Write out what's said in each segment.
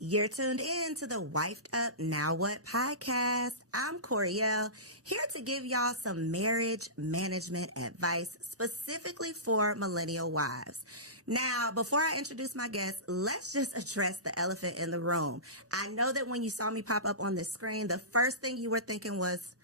You're tuned in to the Wifed Up Now What podcast. I'm Coriel, here to give y'all some marriage management advice specifically for millennial wives. Now, before I introduce my guest, let's just address the elephant in the room. I know that when you saw me pop up on the screen, the first thing you were thinking was,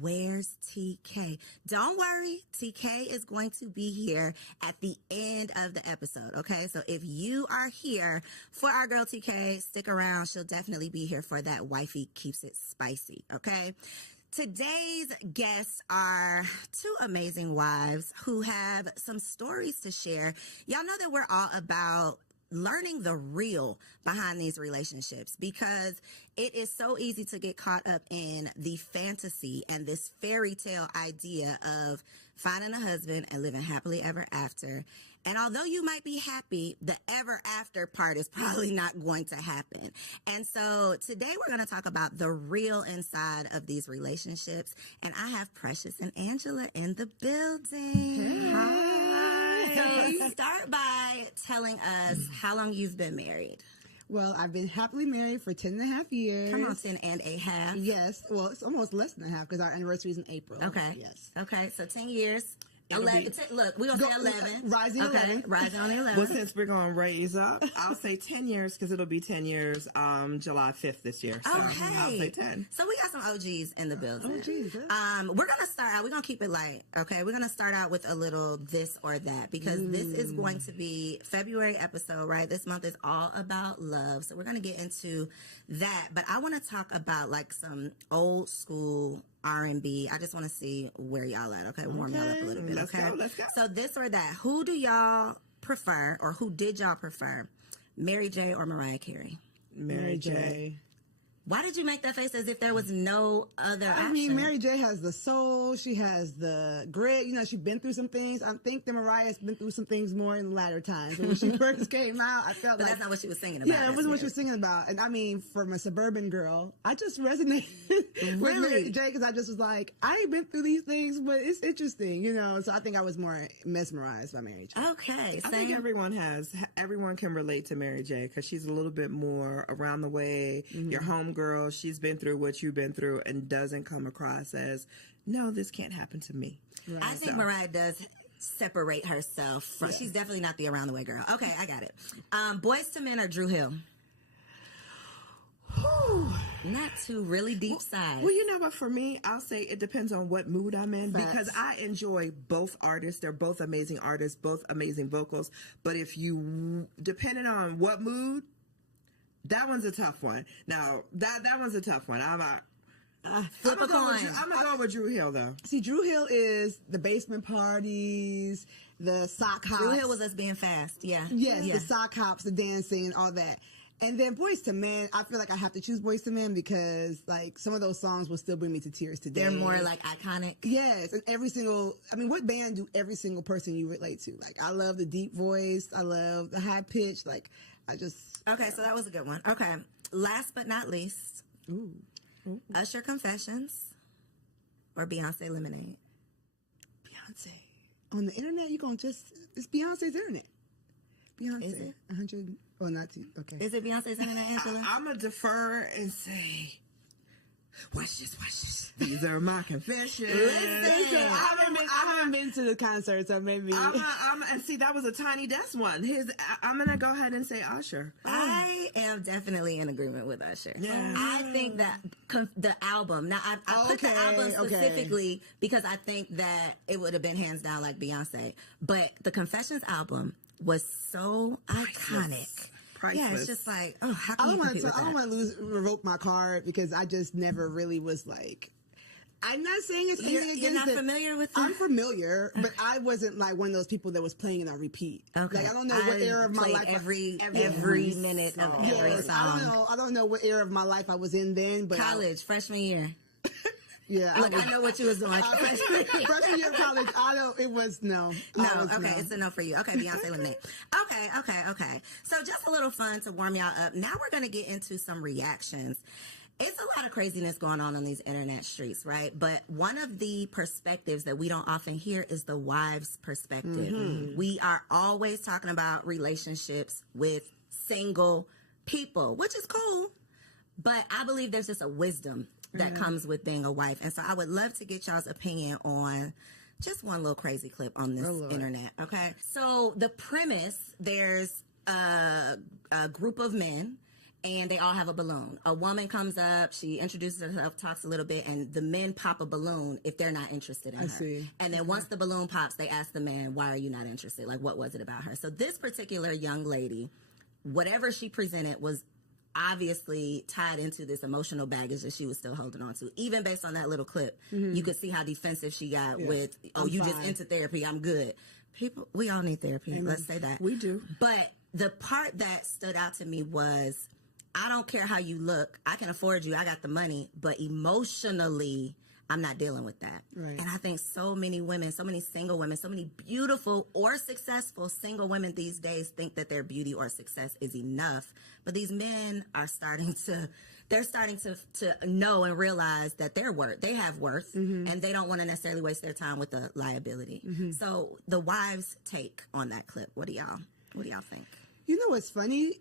where's TK? Don't worry, TK is going to be here at the end of the episode, okay? So if you are here for our girl TK, stick around. She'll definitely be here for that. Wifey keeps it spicy, okay? Today's guests are two amazing wives who have some stories to share. Y'all know that we're all about learning the real behind these relationships because it is so easy to get caught up in the fantasy and this fairy tale idea of finding a husband and living happily ever after. And although you might be happy, the ever after part is probably not going to happen. And so today we're going to talk about the real inside of these relationships. And I have Precious and Angela in the building. Hey. Hi. So start by telling us how long you've been married. Well, I've been happily married for 10 and a half years. Come on, 10 and a half. Yes. Well, it's almost less than a half because our anniversary is in April. Okay. Yes. Okay, so 10 years. 11. Look, we're going to say 11. Rising okay. 11. Rising on the 11. Well, since we're going to raise up, I'll say 10 years because it'll be 10 years July 5th this year. So okay. I'll say 10. So we got some OGs in the building. OGs, we're going to start out. We're going to keep it light, okay? We're going to start out with a little this or that because this is going to be February episode, right? This month is all about love. So we're going to get into that. But I want to talk about like some old school R&B. I just want to see where y'all at, okay? Warm y'all up a little bit, okay? Let's go. So this or that, who do y'all prefer or who did y'all prefer, Mary J. or Mariah Carey? Mary J. Why did you make that face as if there was no other option? I mean, Mary J has the soul. She has the grit. You know, she's been through some things. I think that Mariah's been through some things more in the latter times. When she first came out, I felt but like... that's not what she was singing about. Yeah, it wasn't what she was singing about. And I mean, from a suburban girl, I just resonated with Mary J because I just was like, I ain't been through these things, but it's interesting, you know? So I think I was more mesmerized by Mary J. Okay. I think everyone can relate to Mary J because she's a little bit more around the way. Your homegirl, she's been through what you've been through and doesn't come across as, no, this can't happen to me. Right. I think Mariah does separate herself from, she's definitely not the around the way girl. Okay, I got it. Boys to Men or Drew Hill? Not two really deep sides. Well, you know what? For me, I'll say it depends on what mood I'm in because I enjoy both artists. They're both amazing artists, both amazing vocals. But if you, depending on what mood, that one's a tough one. Now, that one's a tough one. Flip a coin. I'm going to go with Drew Hill, though. See, Drew Hill is the basement parties, the sock hops. Drew Hill was us being fast, yeah. Yes, the sock hops, the dancing, all that. And then Boys to Men, I feel like I have to choose Boys to Men because, like, some of those songs will still bring me to tears today. They're more, like, iconic. Yes, and what band do every single person you relate to? Like, I love the deep voice. I love the high pitch. Like, Okay, so that was a good one. Okay, last but not least, Usher Confessions or Beyonce Lemonade? Beyonce. On the internet, it's Beyonce's internet. Beyonce. Is it? 100, or not two, okay. Is it Beyonce's internet, Angela? I'm going to defer and say, watch this. These are my confessions. Listen, I haven't been to the concert, so maybe. And see, that was a Tiny Desk one. I'm going to go ahead and say Usher. I am definitely in agreement with Usher. Yeah. I think that the album, now I put the album specifically because I think that it would have been hands down like Beyonce, but the Confessions album was so iconic. Priceless. Yeah, it's just like, how can you compete with that? I don't want to revoke my card because I just never really was like. I'm not saying it's anything against it. You're not familiar with it? I'm familiar, but I wasn't like one of those people that was playing it on repeat. Okay. Like, I don't know what era of my life. Every minute of every song. I don't know what era of my life I was in then, but college, freshman year. Yeah. Look, I know what you was doing. Freshman year of college, no. Okay, it's a no for you. Okay, Beyonce Lemonade. Okay. So just a little fun to warm y'all up. Now we're going to get into some reactions. It's a lot of craziness going on these internet streets, right? But one of the perspectives that we don't often hear is the wife's perspective. We are always talking about relationships with single people, which is cool. But I believe there's just a wisdom that comes with being a wife. And so I would love to get y'all's opinion on just one little crazy clip on this internet, okay? So the premise, there's a group of men, and they all have a balloon. A woman comes up, she introduces herself, talks a little bit, and the men pop a balloon if they're not interested in her. See. And then once the balloon pops, they ask the man, why are you not interested? Like, what was it about her? So this particular young lady, whatever she presented was obviously tied into this emotional baggage that she was still holding on to. Even based on that little clip, you could see how defensive she got with, you just into therapy, I'm good. People, we all need therapy. Let's say that. We do. But the part that stood out to me was, I don't care how you look. I can afford you. I got the money. But emotionally, I'm not dealing with that. Right. And I think so many women, so many single women, so many beautiful or successful single women these days think that their beauty or success is enough. But these men are starting to know and realize that they have worth, and they don't want to necessarily waste their time with the liability. So the wives' take on that clip, what do y'all think? You know what's funny?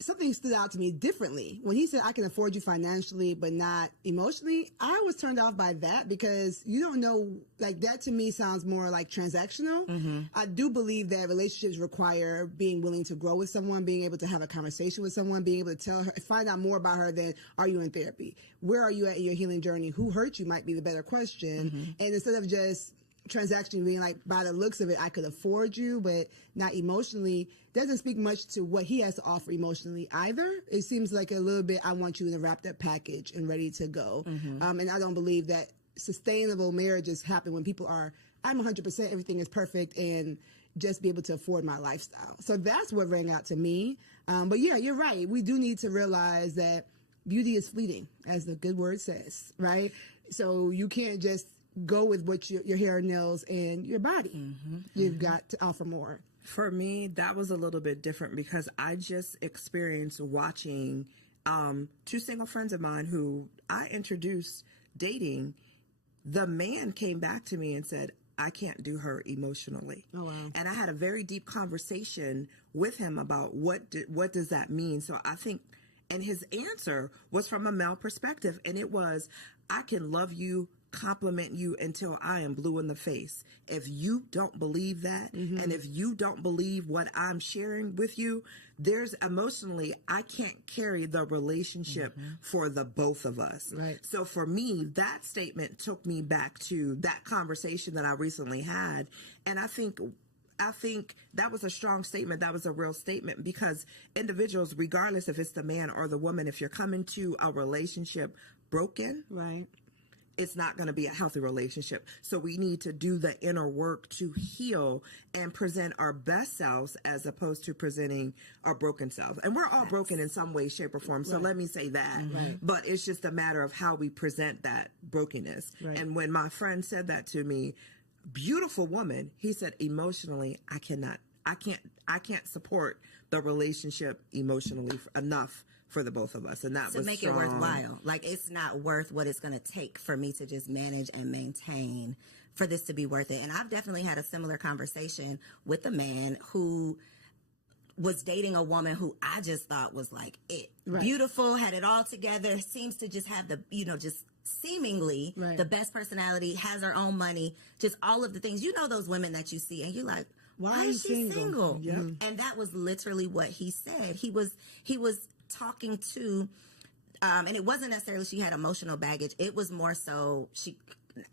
Something stood out to me differently. When he said, I can afford you financially, but not emotionally, I was turned off by that because you don't know, like that to me sounds more like transactional. I do believe that relationships require being willing to grow with someone, being able to have a conversation with someone, being able to tell her, find out more about her than, are you in therapy? Where are you at in your healing journey? Who hurt you might be the better question. And instead of just transaction being like, by the looks of it, I could afford you, but not emotionally, doesn't speak much to what he has to offer emotionally either. It seems like a little bit, I want you in a wrapped up package and ready to go. And I don't believe that sustainable marriages happen when people are, I'm 100%, everything is perfect, and just be able to afford my lifestyle. So that's what rang out to me. But yeah, you're right. We do need to realize that beauty is fleeting, as the good word says, right? So you can't just go with what your hair, nails, and your body. You've got to offer more. For me, that was a little bit different because I just experienced watching two single friends of mine who I introduced dating. The man came back to me and said, I can't do her emotionally. Oh, wow. And I had a very deep conversation with him about what does that mean? So I think, and his answer was from a male perspective, and it was, I can love you, compliment you until I am blue in the face. If you don't believe that, and if you don't believe what I'm sharing with you, there's emotionally, I can't carry the relationship for the both of us. Right. So for me, that statement took me back to that conversation that I recently had. And I think that was a strong statement. That was a real statement, because individuals, regardless if it's the man or the woman, if you're coming to a relationship broken, Right. it's not going to be a healthy relationship. So we need to do the inner work to heal and present our best selves as opposed to presenting our broken selves. And we're all broken in some way, shape, or form. So let me say that. But it's just a matter of how we present that brokenness. Right. And when my friend said that to me, beautiful woman, he said, emotionally, I can't support the relationship emotionally enough for the both of us. And that to was make strong. it worthwhile. Like, it's not worth what it's going to take for me to just manage and maintain for this to be worth it. And I've definitely had a similar conversation with a man who was dating a woman who I just thought was like it. Right. Beautiful, had it all together, seems to just have the, just seemingly the best personality, has her own money, just all of the things. You know those women that you see and you're like, why is she single? And that was literally what he said. He was talking to, and it wasn't necessarily she had emotional baggage. It was more so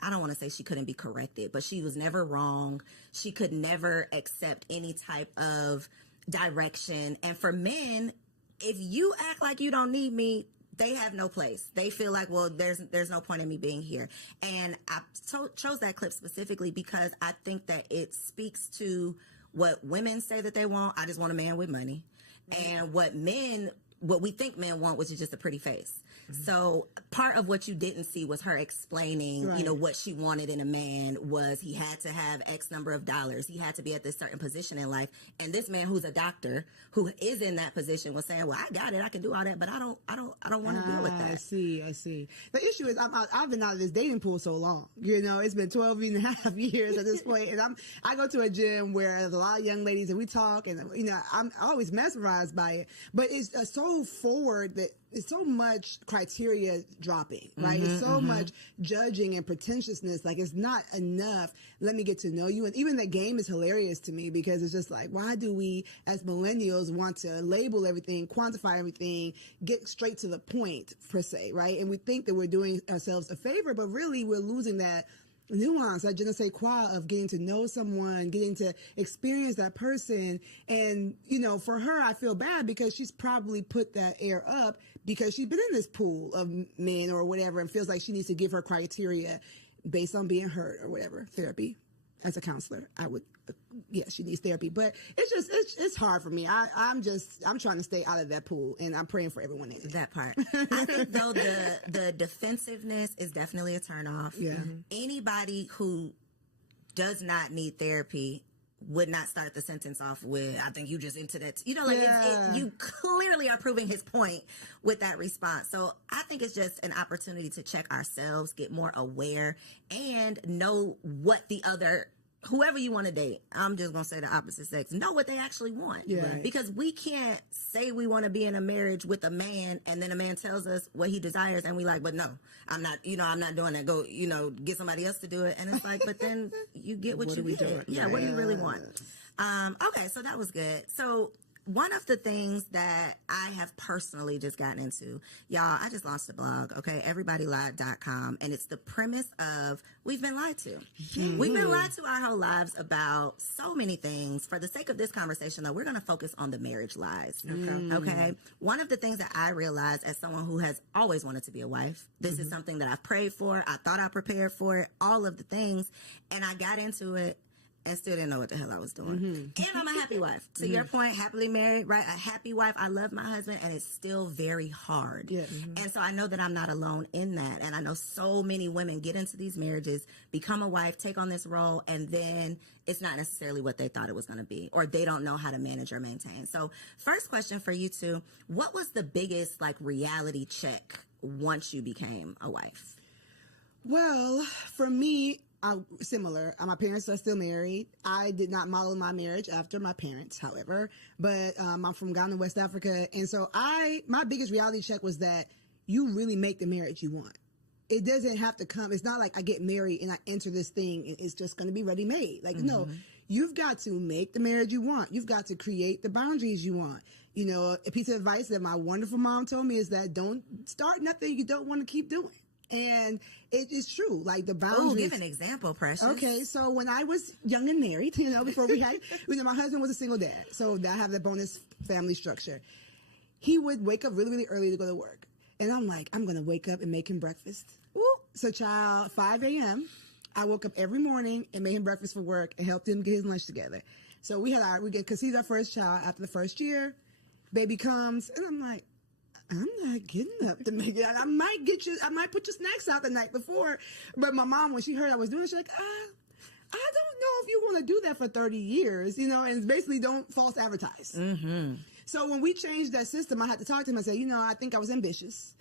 I don't want to say she couldn't be corrected, but she was never wrong. She could never accept any type of direction. And for men, if you act like you don't need me, they have no place. They feel like, well, there's no point in me being here. And I chose that clip specifically because I think that it speaks to what women say that they want. I just want a man with money. And what men what we think men want, which is just a pretty face. So part of what you didn't see was her explaining, you know, what she wanted in a man was he had to have X number of dollars. He had to be at this certain position in life. And this man who's a doctor who is in that position was saying, well, I got it. I can do all that, but I don't want to deal with that. I see. The issue is I've been out of this dating pool so long. You know, it's been 12 and a half years at this point. And I go to a gym where there's a lot of young ladies and we talk and, you know, I'm always mesmerized by it, but it's so forward that it's so much criteria dropping, right? It's so much judging and pretentiousness. Like, it's not enough. Let me get to know you. And even the game is hilarious to me because it's just like, why do we as millennials want to label everything, quantify everything, get straight to the point per se, right? And we think that we're doing ourselves a favor, but really we're losing that nuance, that je ne sais quoi of getting to know someone, getting to experience that person. And, you know, for her, I feel bad because she's probably put that air up because she's been in this pool of men or whatever and feels like she needs to give her criteria based on being hurt or whatever. Therapy. As a counselor, I would, she needs therapy. But it's hard for me. I'm trying to stay out of that pool, and I'm praying for everyone in it. That part. I think, though, the defensiveness is definitely a turnoff. Yeah. Anybody who does not need therapy would not start the sentence off with, I think you just into that. You know, like, you clearly are proving his point with that response. So I think it's just an opportunity to check ourselves, get more aware, and know what the other, whoever you want to date, I'm just going to say the opposite sex, know what they actually want. Yeah. Because we can't say we want to be in a marriage with a man and then a man tells us what he desires and we like, but no, I'm not doing that. Go, get somebody else to do it. And it's like, but then you get what you get. Yeah, what do you really want? Okay, so that was good. So one of the things that I have personally just gotten into, y'all, I just launched a blog, okay, everybodylied.com, and it's the premise of we've been lied to. We've been lied to our whole lives about so many things. For the sake of this conversation, though, we're going to focus on the marriage lies, okay? One of the things that I realized as someone who has always wanted to be a wife, this is something that I've prayed for, I thought I prepared for it, all of the things, and I got into it and still didn't know what the hell I was doing. And I'm a happy wife. To your point, happily married, right? A happy wife. I love my husband, and it's still very hard. Yeah. And so I know that I'm not alone in that. And I know so many women get into these marriages, become a wife, take on this role, and then it's not necessarily what they thought it was going to be, or they don't know how to manage or maintain. So first question for you two, what was the biggest reality check once you became a wife? Well, for me, similar. My parents are still married. I did not model my marriage after my parents, however, but I'm from Ghana, West Africa. And so my biggest reality check was that you really make the marriage you want. It doesn't have to come. It's not like I get married and I enter this thing and it's just going to be ready made. Like, no, you've got to make the marriage you want. You've got to create the boundaries you want. You know, a piece of advice that my wonderful mom told me is that don't start nothing you don't want to keep doing. And it is true, like the boundaries. Oh, give an example, Precious. Okay, so when I was young and married, before we had, my husband was a single dad, so I have the bonus family structure. He would wake up really, really early to go to work. And I'm like, I'm going to wake up and make him breakfast. Woo. So, 5 a.m., I woke up every morning and made him breakfast for work and helped him get his lunch together. So we because he's our first child after the first year, baby comes, and I'm like, I'm not getting up to make it. I might put your snacks out the night before. But my mom, when she heard I was doing it, she's like, I don't know if you want to do that for 30 years, and it's basically don't false advertise. So when we changed that system, I had to talk to him and say, I think I was ambitious.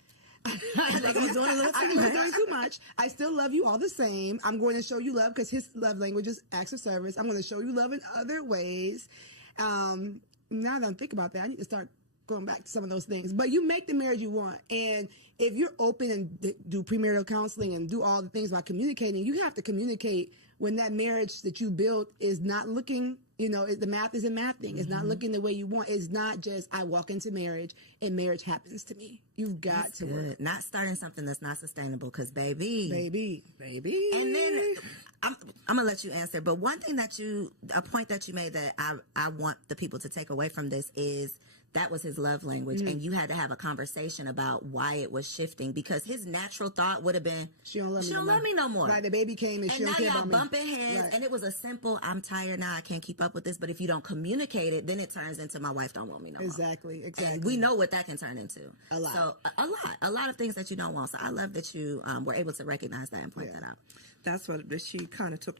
I think I was doing a little too much. I was doing too much. I still love you all the same. I'm going to show you love because his love language is acts of service. I'm going to show you love in other ways. Now that I think about that, I need to start going back to some of those things. But you make the marriage you want. And if you're open and do premarital counseling and do all the things about communicating, you have to communicate when that marriage that you built is not looking, the math isn't mathing. It's not looking the way you want. It's not just I walk into marriage and marriage happens to me. You've got that's to good. work. Not starting something that's not sustainable because baby. And then I'm going to let you answer. But one thing a point that you made that I want the people to take away from this is that was his love language, and you had to have a conversation about why it was shifting, because his natural thought would have been, she don't love me no more. Right, the baby came and she don't care about me. And now y'all bumping heads, and it was a simple, I'm tired now, I can't keep up with this. But if you don't communicate it, then it turns into, my wife don't want me no more. Exactly. And we know what that can turn into. A lot. So a lot of things that you don't want. So I love that you were able to recognize that and point that out. That's what she kind of took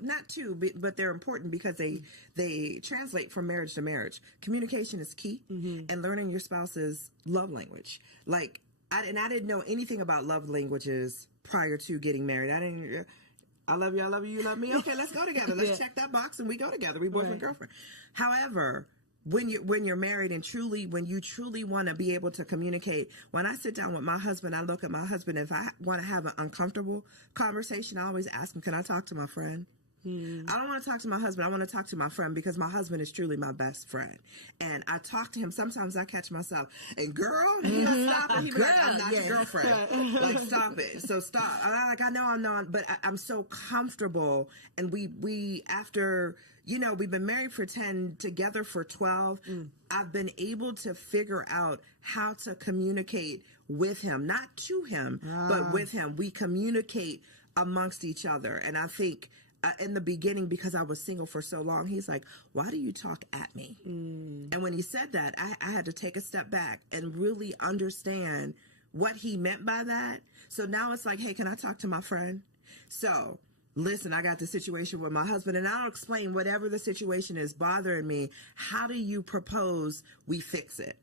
not two, but they're important because they translate from marriage to marriage. Communication is key, and learning your spouse's love language. Like, I didn't know anything about love languages prior to getting married. I love you, you love me. Okay, let's go together. Let's check that box and we go together. We boyfriend, girlfriend. However, when you're married and when you truly want to be able to communicate, when I sit down with my husband, I look at my husband. If I want to have an uncomfortable conversation, I always ask him, can I talk to my friend? I don't want to talk to my husband. I want to talk to my friend, because my husband is truly my best friend. And I talk to him. Sometimes I catch myself, and girl, he'll stop and he'll be like, I'm not your girlfriend. Like, stop it. So stop. I know I'm not, but I'm so comfortable. And we after, we've been married for 10, together for 12. I've been able to figure out how to communicate with him, not to him, but with him. We communicate amongst each other. And I think, in the beginning, because I was single for so long, he's like, why do you talk at me? And when he said that, I had to take a step back and really understand what he meant by that. So now it's like, hey, can I talk to my friend? So listen, I got the situation with my husband, and I'll explain whatever the situation is bothering me. How do you propose we fix it?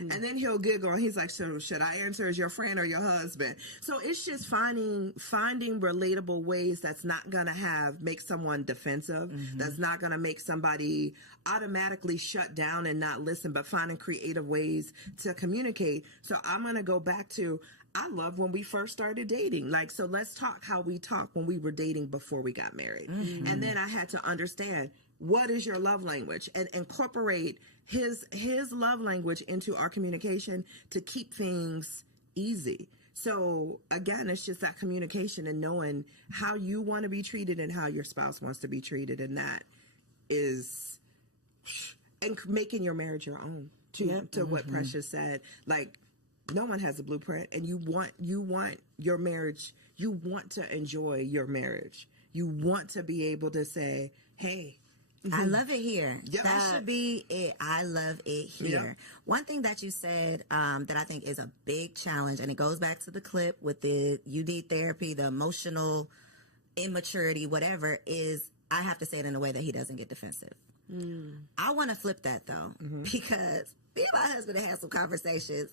And then he'll giggle, and he's like, so should I answer as your friend or your husband? So it's just finding relatable ways that's not going to make someone defensive, that's not going to make somebody automatically shut down and not listen, but finding creative ways to communicate. So I'm going to go back to, I love when we first started dating. Like, so let's talk how we talked when we were dating before we got married. And then I had to understand, what is your love language, and incorporate his love language into our communication to keep things easy. So again, it's just that communication and knowing how you want to be treated and how your spouse wants to be treated. And that is, and making your marriage your own to what Precious said. Like, no one has a blueprint, and you want your marriage. You want to enjoy your marriage. You want to be able to say, hey, I love it here. Yep. That should be it. I love it here. Yep. One thing that you said that I think is a big challenge, and it goes back to the clip with the you need therapy, the emotional immaturity, whatever, is I have to say it in a way that he doesn't get defensive. I want to flip that, though, because me and my husband have had some conversations,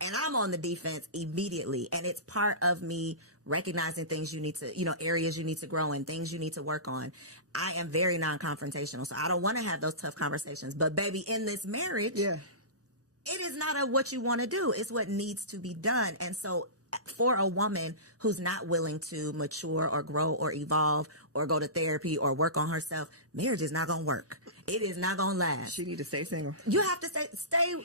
and I'm on the defense immediately. And it's part of me recognizing things you need to, areas you need to grow in, things you need to work on. I am very non-confrontational, so I don't want to have those tough conversations. But baby, in this marriage, it is not what you want to do. It's what needs to be done. And so for a woman who's not willing to mature or grow or evolve or go to therapy or work on herself, marriage is not going to work. It is not going to last. She need to stay single. You have to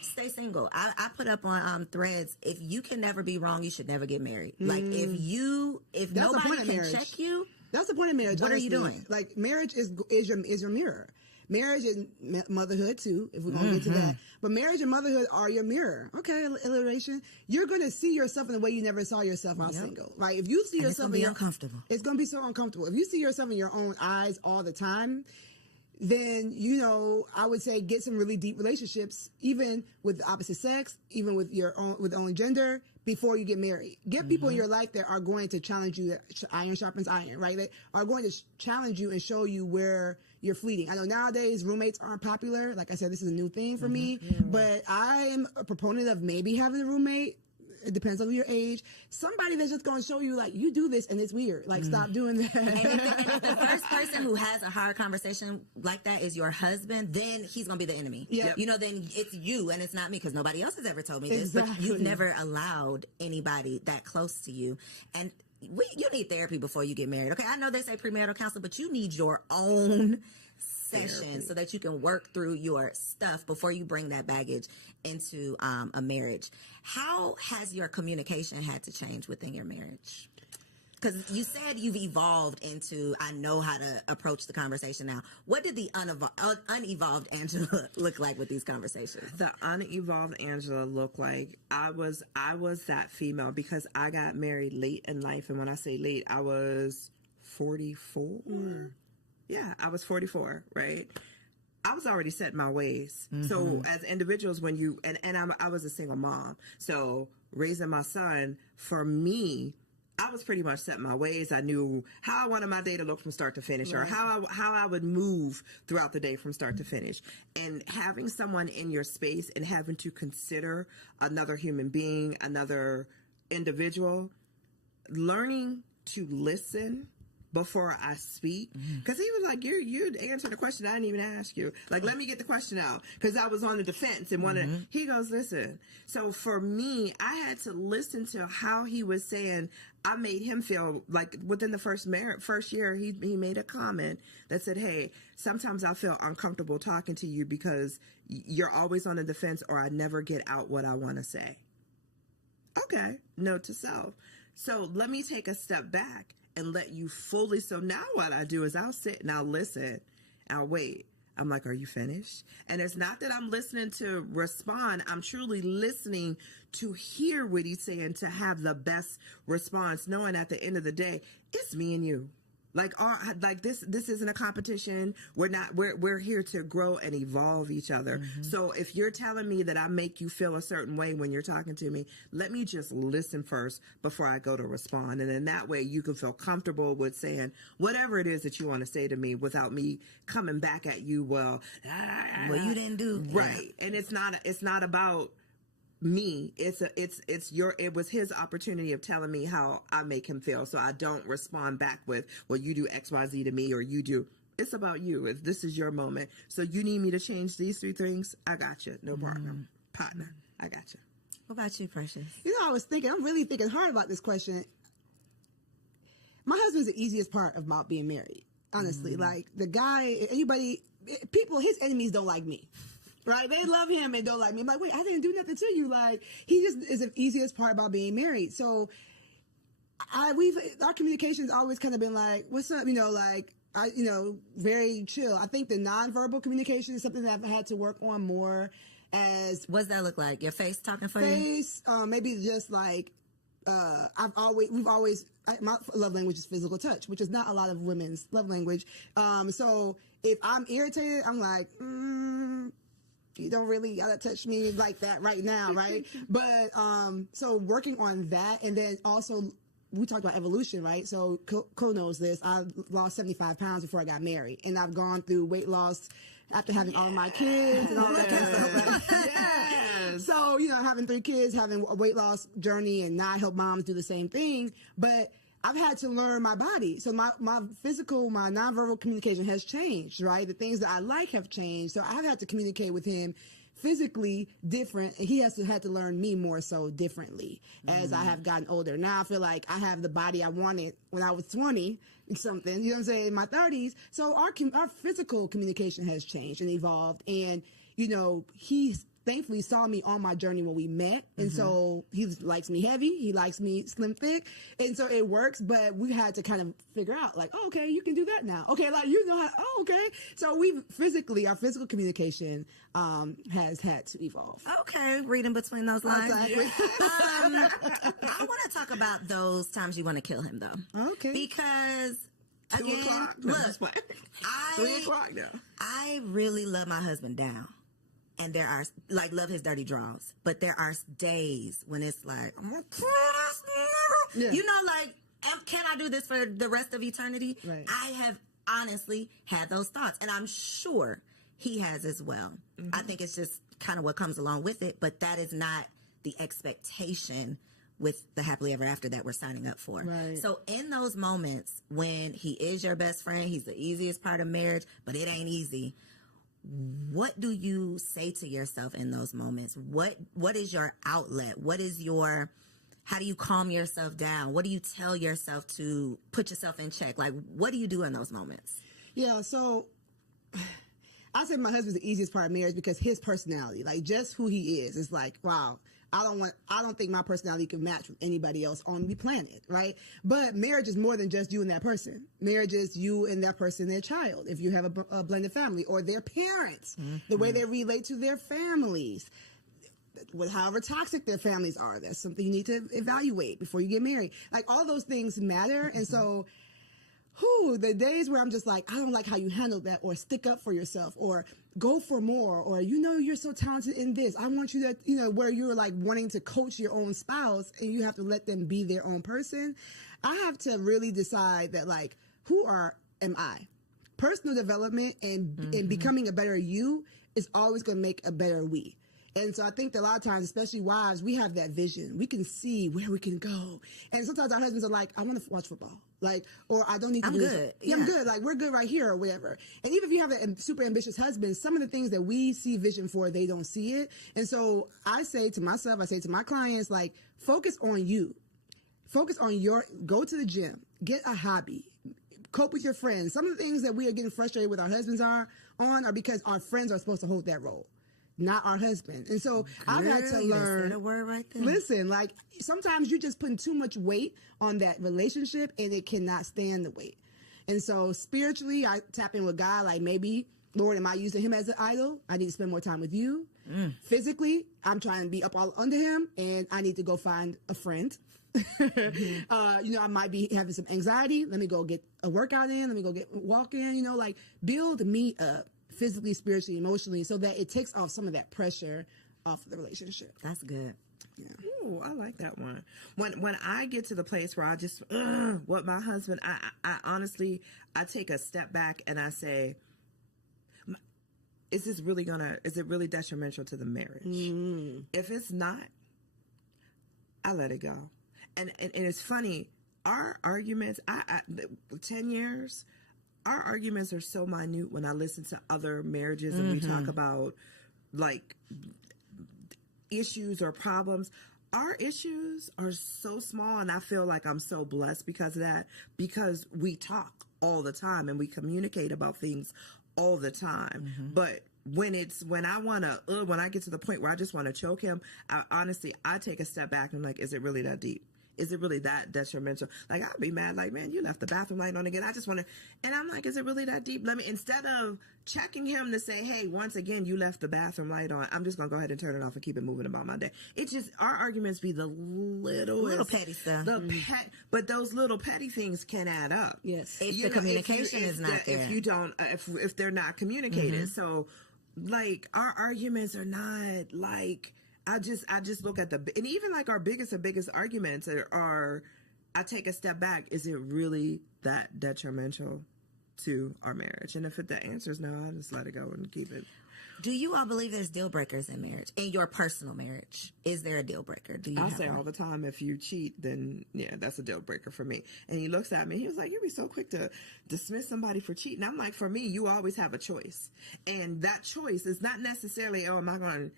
stay single. I put up on threads, if you can never be wrong, you should never get married. Like, if nobody can check you, that's the point of marriage. What are you doing? Like, marriage is your mirror. Marriage is motherhood too, if we're going to get to that. But marriage and motherhood are your mirror. Okay, alliteration. You're going to see yourself in the way you never saw yourself while single. Right? If you see yourself, it's going to be uncomfortable. It's going to be so uncomfortable. If you see yourself in your own eyes all the time, then, I would say get some really deep relationships, even with the opposite sex, even with your own gender, before you get married. Get people in your life that are going to challenge you. Iron sharpens iron, right? They are going to challenge you and show you where you're fleeting. I know nowadays roommates aren't popular. Like I said, this is a new thing for me, but I am a proponent of maybe having a roommate. It depends on your age. Somebody that's just going to show you, like, you do this and it's weird. Like, stop doing that. And if the first person who has a hard conversation like that is your husband, then he's going to be the enemy. Yep. Then it's you and it's not me, because nobody else has ever told me this. But you've never allowed anybody that close to you. And you need therapy before you get married. Okay, I know they say premarital counseling, but you need your own session so that you can work through your stuff before you bring that baggage into a marriage. How has your communication had to change within your marriage? because you said you've evolved into, I know how to approach the conversation now. What did the unevolved Angela look like with these conversations? The unevolved Angela looked like I was that female because I got married late in life. And when I say late, I was 44. Yeah, I was 44, right? I was already set in my ways. So as individuals, when you, and I was a single mom. So raising my son, for me, I was pretty much set in my ways. I knew how I wanted my day to look from start to finish, or how I would move throughout the day from start to finish. And having someone in your space and having to consider another human being, another individual, learning to listen before I speak, because he was like, you answered the question I didn't even ask you. Like, let me get the question out, because I was on the defense and wanted. He goes, listen. So for me, I had to listen to how he was saying. I made him feel like within the first year, he made a comment that said, hey, sometimes I feel uncomfortable talking to you because you're always on the defense, or I never get out what I want to say. Okay, note to self. So let me take a step back and let you fully. So now what I do is I'll sit and I'll listen. I'll wait. I'm like, are you finished? And it's not that I'm listening to respond. I'm truly listening to hear what he's saying, to have the best response, knowing at the end of the day, it's me and you. Like this isn't a competition. We're here to grow and evolve each other. So if you're telling me that I make you feel a certain way when you're talking to me, let me just listen first before I go to respond. And then that way you can feel comfortable with saying whatever it is that you want to say to me without me coming back at you. Well, you didn't do right. And it's not about me. It was his opportunity of telling me how I make him feel. So I don't respond back with, well, you do XYZ to me, or you do. It's about you. If this is your moment. So you need me to change these 3 things, I got you. No problem. Partner, I got you. What about you, Precious? I'm really thinking hard about this question. My husband's the easiest part about being married. Honestly, like the guy, his enemies don't like me. Right? They love him and don't like me. I'm like, wait, I didn't do nothing to you. Like, he just is the easiest part about being married. So our communication's always kind of been like, what's up? Very chill. I think the nonverbal communication is something that I've had to work on more. What's that look like? Your face talking for you? Face, maybe just like, my love language is physical touch, which is not a lot of women's love language. So if I'm irritated, I'm like, you don't really gotta touch me like that right now, right? But so working on that, and then also we talked about evolution, right? So Cole knows this. I lost 75 pounds before I got married, and I've gone through weight loss after having all of my kids and all that kind of stuff. Yes. So having 3 kids, having a weight loss journey, and now I help moms do the same thing, but I've had to learn my body. So my nonverbal communication has changed, right? The things that I like have changed. So I've had to communicate with him physically different, and he had to learn me more so differently as I have gotten older. Now I feel like I have the body I wanted when I was 20 something, you know what I'm saying, in my 30s. So our physical communication has changed and evolved, and he's thankfully saw me on my journey when we met. And so he likes me heavy. He likes me slim thick. And so it works, but we had to kind of figure out like, oh, okay, you can do that now. Okay. Like, okay. So our physical communication, has had to evolve. Okay. Reading between those lines. Exactly. I want to talk about those times you want to kill him though. Okay. Because 2 o'clock. Look, 3 o'clock now. I really love my husband down. And there are, love his dirty draws. But there are days when it's like, I'm going to kill this nigga. Yeah. Can I do this for the rest of eternity? Right. I have honestly had those thoughts. And I'm sure he has as well. I think it's just kind of what comes along with it. But that is not the expectation with the happily ever after that we're signing up for. Right. So in those moments when he is your best friend, he's the easiest part of marriage, but it ain't easy. What do you say to yourself in those moments? What is your outlet? How do you calm yourself down? What do you tell yourself to put yourself in check? Like, what do you do in those moments? Yeah, so I said my husband's the easiest part of marriage because his personality, like just who he is like, wow, I don't think my personality can match with anybody else on the planet, right? But marriage is more than just you and that person. Marriage is you and that person, their child, if you have a blended family, or their parents, the way they relate to their families. With however toxic their families are, that's something you need to evaluate before you get married. Like, all those things matter. And so, the days where I'm just like, I don't like how you handled that, or stick up for yourself, or go for more, or, you're so talented in this, I want you to, where you're like wanting to coach your own spouse and you have to let them be their own person. I have to really decide that, like, am I? Personal development and becoming a better you is always going to make a better we. And so I think that a lot of times, especially wives, we have that vision. We can see where we can go. And sometimes our husbands are like, I want to watch football. Like, or I don't need to do good. Yeah, I'm good. Like, we're good right here, or whatever. And even if you have a super ambitious husband, some of the things that we see vision for, they don't see it. And so I say to myself, I say to my clients, like, focus on you. Focus on go to the gym, get a hobby, cope with your friends. Some of the things that we are getting frustrated with our husbands are because our friends are supposed to hold that role, not our husband. And so I've had to learn. A word right there. Listen, like, sometimes you're just putting too much weight on that relationship and it cannot stand the weight. And so spiritually, I tap in with God, like, maybe, Lord, am I using him as an idol? I need to spend more time with you. Physically, I'm trying to be up all under him and I need to go find a friend. I might be having some anxiety. Let me go get a workout in. Let me go walk in, like, build me up physically, spiritually, emotionally, so that it takes off some of that pressure off of the relationship. That's good. Yeah. Ooh, I like that one. When I get to the place where I just, what my husband, I honestly, I take a step back and I say, is it really detrimental to the marriage? If it's not, I let it go. And it's funny, our arguments, 10 years, our arguments are so minute when I listen to other marriages and we talk about, like, issues or problems. Our issues are so small, and I feel like I'm so blessed because of that, because we talk all the time and we communicate about things all the time. But when I get to the point where I just want to choke him, I take a step back and I'm like, is it really that deep? Is it really that detrimental? Like, I'd be mad, like, man, you left the bathroom light on again. I just want to, and I'm like, is it really that deep? Instead of checking him to say, hey, once again, you left the bathroom light on, I'm just going to go ahead and turn it off and keep it moving about my day. It's just, our arguments be the little petty stuff. But those little petty things can add up. Yes. If the communication is not there. If you don't, if they're not communicated. So, like, our arguments are not, like, I just look at and even like our biggest arguments are, I take a step back. Is it really that detrimental to our marriage? And if the answer is no, I just let it go and keep it. Do you all believe there's deal breakers in marriage? In your personal marriage, is there a deal breaker? I say all the time, if you cheat, then yeah, that's a deal breaker for me. And he looks at me, he was like, you'd be so quick to dismiss somebody for cheating. I'm like, for me, you always have a choice. And that choice is not necessarily, am I going to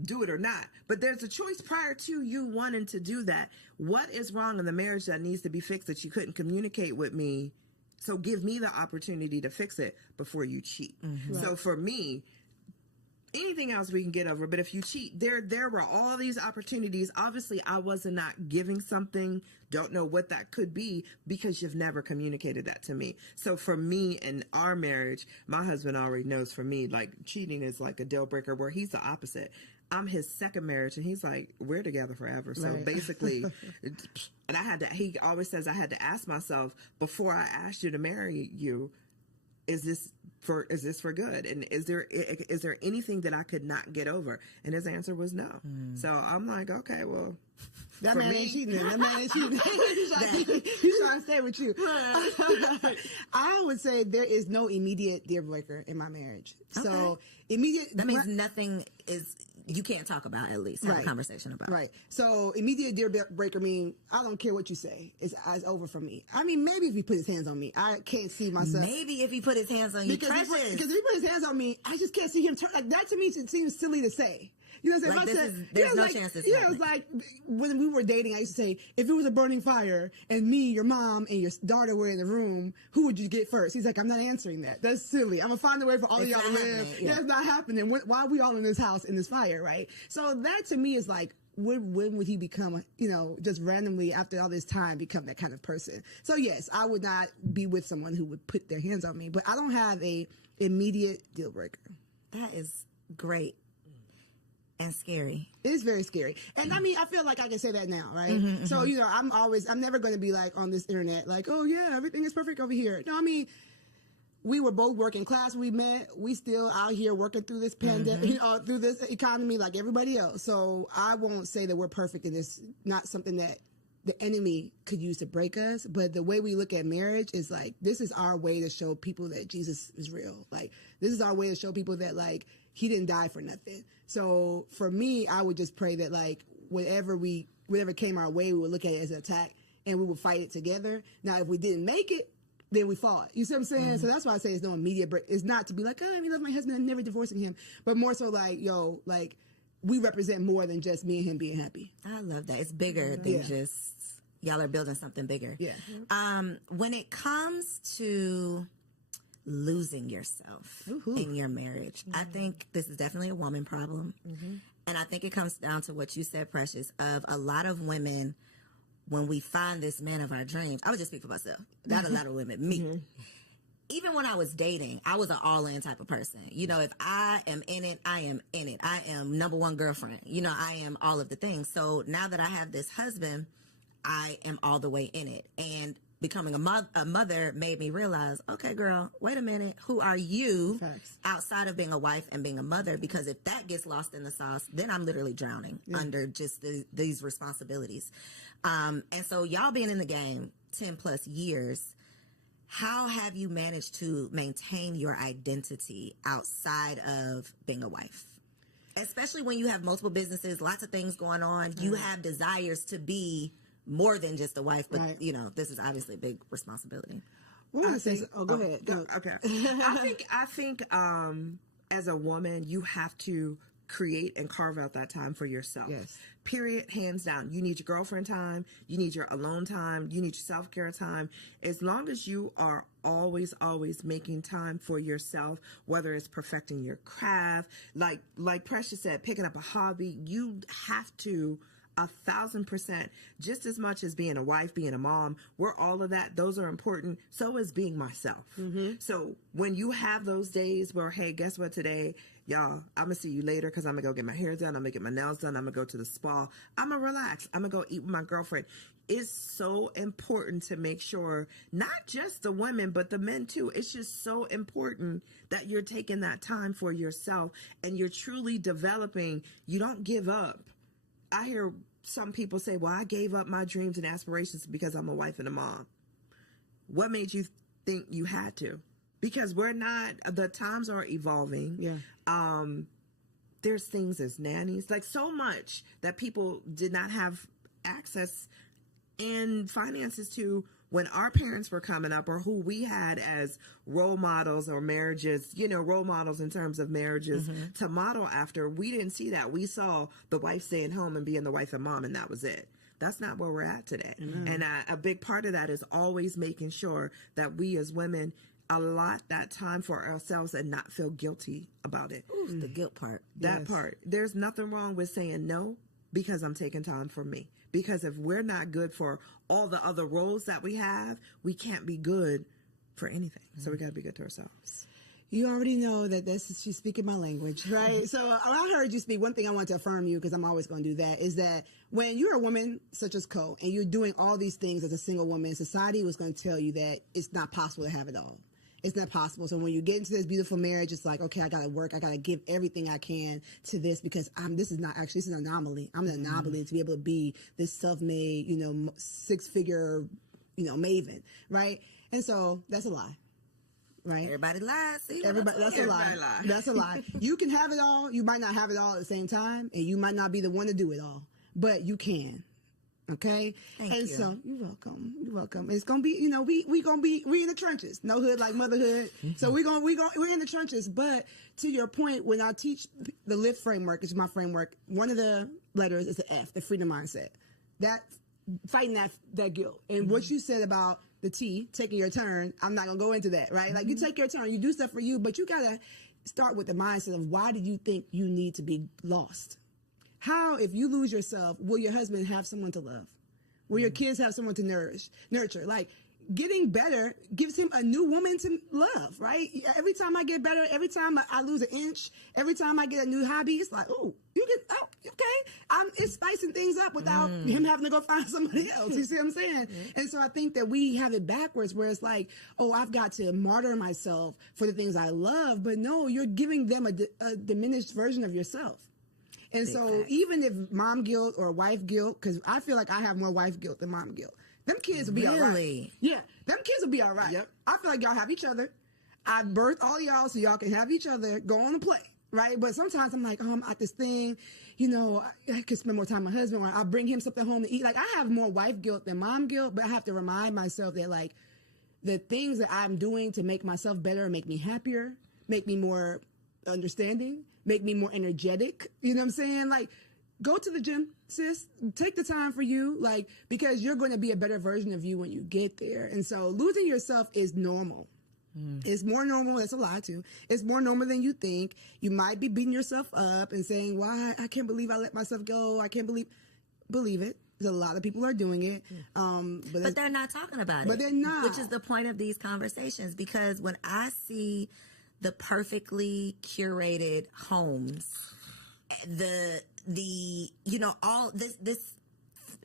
do it or not? But there's a choice prior to you wanting to do that. What is wrong in the marriage that needs to be fixed that you couldn't communicate with me? So give me the opportunity to fix it before you cheat. So for me, anything else we can get over. But if you cheat, there were all these opportunities. Obviously, I wasn't not giving something. Don't know what that could be because you've never communicated that to me. So for me in our marriage, my husband already knows for me, like, cheating is like a deal breaker, where he's the opposite. I'm his second marriage, and he's like, we're together forever. So basically, and he always says I had to ask myself before I asked you to marry you, is this for good? And is there anything that I could not get over? And his answer was no. So I'm like, okay, well, that man ain't cheating. That man ain't cheating. He's trying to stay with you. I would say there is no immediate deal breaker in my marriage. Okay. So that means nothing is. You can't talk about, at least have a conversation about. Right. So immediate deal breaker mean I don't care what you say. It's over for me. I mean, maybe if he put his hands on me, I can't see myself. Maybe if he put his hands on you, because if he put his hands on me, I just can't see him turn. Like, that to me seems silly to say. You know what I'm Like, saying? there's no chance this Yeah, it was like when we were dating, I used to say, if it was a burning fire and me, your mom, and your daughter were in the room, who would you get first? He's like, I'm not answering that. That's silly. I'm going to find a way for all of y'all to live. Yeah, it's not happening. Why are we all in this house, in this fire, right? So that to me is like, when would he become, just randomly after all this time become that kind of person? So yes, I would not be with someone who would put their hands on me, but I don't have a immediate deal breaker. That is great and scary. It is very scary. And I mean, I feel like I can say that now, right? So, I'm never going to be like on this internet, like, oh yeah, everything is perfect over here. No, I mean, we were both working class. We met. We still out here working through this pandemic, through this economy like everybody else. So I won't say that we're perfect and it's not something that the enemy could use to break us. But the way we look at marriage is like, this is our way to show people that Jesus is real. Like, this is our way to show people that, like, he didn't die for nothing. So for me, I would just pray that, like, whatever came our way, we would look at it as an attack and we would fight it together. Now, if we didn't make it, then we fought. You see what I'm saying? So that's why I say it's no immediate break. It's not to be like, oh, I love my husband, I'm never divorcing him. But more so like, we represent more than just me and him being happy. I love that. It's bigger than just y'all are building something bigger. Yeah. When it comes to losing yourself in your marriage, I think this is definitely a woman problem. And I think it comes down to what you said, Precious, of a lot of women, when we find this man of our dreams, I would just speak for myself, not a lot of women, me. Even when I was dating, I was an all-in type of person. If I am in it, I am in it. I am number one girlfriend. I am all of the things. So now that I have this husband, I am all the way in it. And becoming a mother made me realize, okay, girl, wait a minute. Who are you outside of being a wife and being a mother? Because if that gets lost in the sauce, then I'm literally drowning under just these responsibilities. And so y'all being in the game 10 plus years, how have you managed to maintain your identity outside of being a wife? Especially when you have multiple businesses, lots of things going on. You have desires to be more than just a wife, but this is obviously a big responsibility. Go ahead. No. Okay. I think as a woman, you have to create and carve out that time for yourself. Yes. Period. Hands down. You need your girlfriend time. You need your alone time. You need your self-care time. As long as you are always making time for yourself, whether it's perfecting your craft, like Precious said, picking up a hobby, you have to 1,000%, just as much as being a wife, being a mom, we're all of that. Those are important. So is being myself. So when you have those days where, hey, guess what today? Y'all, I'm going to see you later because I'm going to go get my hair done. I'm going to get my nails done. I'm going to go to the spa. I'm going to relax. I'm going to go eat with my girlfriend. It's so important to make sure, not just the women, but the men too. It's just so important that you're taking that time for yourself and you're truly developing. You don't give up. I hear some people say, well, I gave up my dreams and aspirations because I'm a wife and a mom. What made you think you had to? Because the times are evolving. Yeah. There's things as nannies, like so much that people did not have access and finances to when our parents were coming up, or who we had as role models or marriages, role models in terms of marriages to model after. We didn't see that. We saw the wife staying home and being the wife and mom, and that was it. That's not where we're at today. And a big part of that is always making sure that we as women allot that time for ourselves and not feel guilty about it. Ooh, the guilt part. That part. There's nothing wrong with saying no because I'm taking time for me. Because if we're not good for all the other roles that we have, we can't be good for anything. So we got to be good to ourselves. You already know that she's speaking my language, right? So I heard you speak. One thing I want to affirm you, because I'm always going to do that, is that when you're a woman such as Co, and you're doing all these things as a single woman, society was going to tell you that it's not possible to have it all. It's not possible. So when you get into this beautiful marriage, it's like, okay, I got to work. I got to give everything I can to this because this is an anomaly. I'm an anomaly to be able to be this self-made, 6-figure, maven, right? And so that's a lie. Right? Everybody lies. See, that's a lie. That's a lie. You can have it all. You might not have it all at the same time, and you might not be the one to do it all, but you can. Okay. Thank you. So you're welcome. You're welcome. It's gonna be, we in the trenches. No hood like motherhood. So we're in the trenches. But to your point, when I teach the LIFT framework, which is my framework, one of the letters is the F, the freedom mindset. That fighting that guilt. And what you said about the T, taking your turn, I'm not gonna go into that, right? Like you take your turn, you do stuff for you, but you gotta start with the mindset of why do you think you need to be lost? How, if you lose yourself, will your husband have someone to love? Will your kids have someone to nurture? Like, getting better gives him a new woman to love, right? Every time I get better, every time I lose an inch, every time I get a new hobby, it's like, okay. It's spicing things up without him having to go find somebody else. You see what I'm saying? And so I think that we have it backwards where it's like, oh, I've got to martyr myself for the things I love. But no, you're giving them a diminished version of yourself. And so even if mom guilt or wife guilt, because I feel like I have more wife guilt than mom guilt, them kids will be all right. Yeah, them kids will be all right. Yep. I feel like y'all have each other. I birthed all y'all so y'all can have each other, go on and play, right? But sometimes I'm like, I'm at this thing, I could spend more time with my husband, or I'll bring him something home to eat. Like, I have more wife guilt than mom guilt, but I have to remind myself that, like, the things that I'm doing to make myself better, make me happier, make me more understanding, make me more energetic. You know what I'm saying? Like, go to the gym, sis. Take the time for you, like, because you're going to be a better version of you when you get there. And so losing yourself is normal. It's more normal. That's a lie, too. It's more normal than you think. You might be beating yourself up and saying, why? I can't believe I let myself go. I can't believe it. A lot of people are doing it. But they're not talking about it. But they're not. Which is the point of these conversations. Because when I see the perfectly curated homes, all this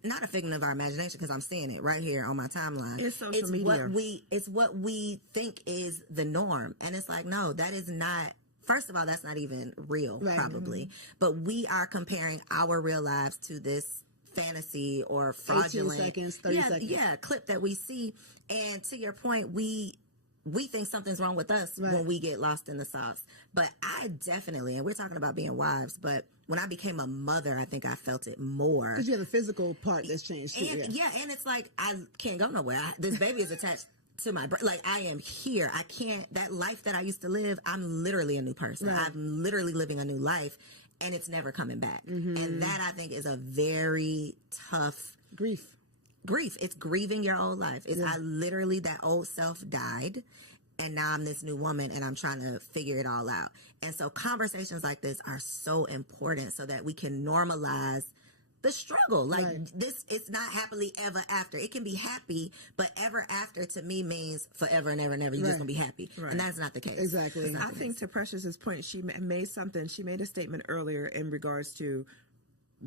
not a figment of our imagination, because I'm seeing it right here on my timeline. It's social media. It's what we think is the norm. And it's like, no, that is not. First of all, that's not even real, probably. But we are comparing our real lives to this fantasy or fraudulent 18 seconds, 30 seconds. Yeah, clip that we see. And to your point, we think something's wrong with us when we get lost in the sauce. But I definitely, and we're talking about being wives, but when I became a mother, I think I felt it more. Because you have a physical part that's changed too. And it's like, I can't go nowhere. This baby is attached to my brain. Like, I am here. I can't, that life that I used to live, I'm literally a new person. Right. I'm literally living a new life, and it's never coming back. And that, I think, is a very tough grief. It's grieving your old life. I literally, that old self died, and now I'm this new woman, and I'm trying to figure it all out. And so conversations like this are so important so that we can normalize the struggle. Like, this, it's not happily ever after. It can be happy, but ever after to me means forever and ever and ever. You're just gonna be happy, and that's not the case. Exactly. I think to Precious's point, she made a statement earlier in regards to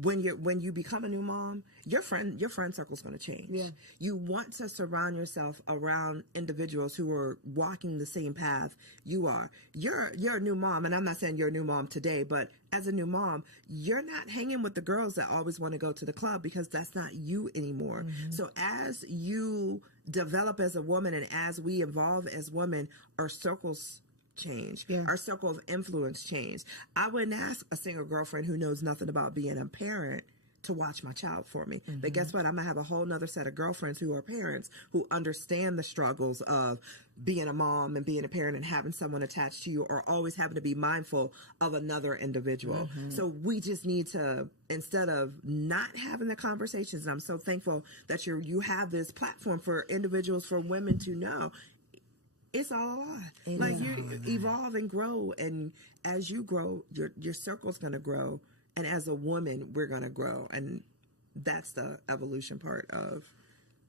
when you become a new mom, your friend circle is going to change. Yeah. You want to surround yourself around individuals who are walking the same path you are. You're a new mom, and I'm not saying you're a new mom today, but as a new mom, you're not hanging with the girls that always want to go to the club, because that's not you anymore. So as you develop as a woman, and as we evolve as women, our circles change. Our circle of influence change. I wouldn't ask a single girlfriend who knows nothing about being a parent to watch my child for me. But guess what? I'm going to have a whole nother set of girlfriends who are parents, who understand the struggles of being a mom and being a parent and having someone attached to you, or always having to be mindful of another individual. So we just need to, instead of not having the conversations, and I'm so thankful that you have this platform for individuals, for women to know, it's all a lie. Like, you evolve and grow, and as you grow, your circle's going to grow, and as a woman, we're going to grow, and that's the evolution part of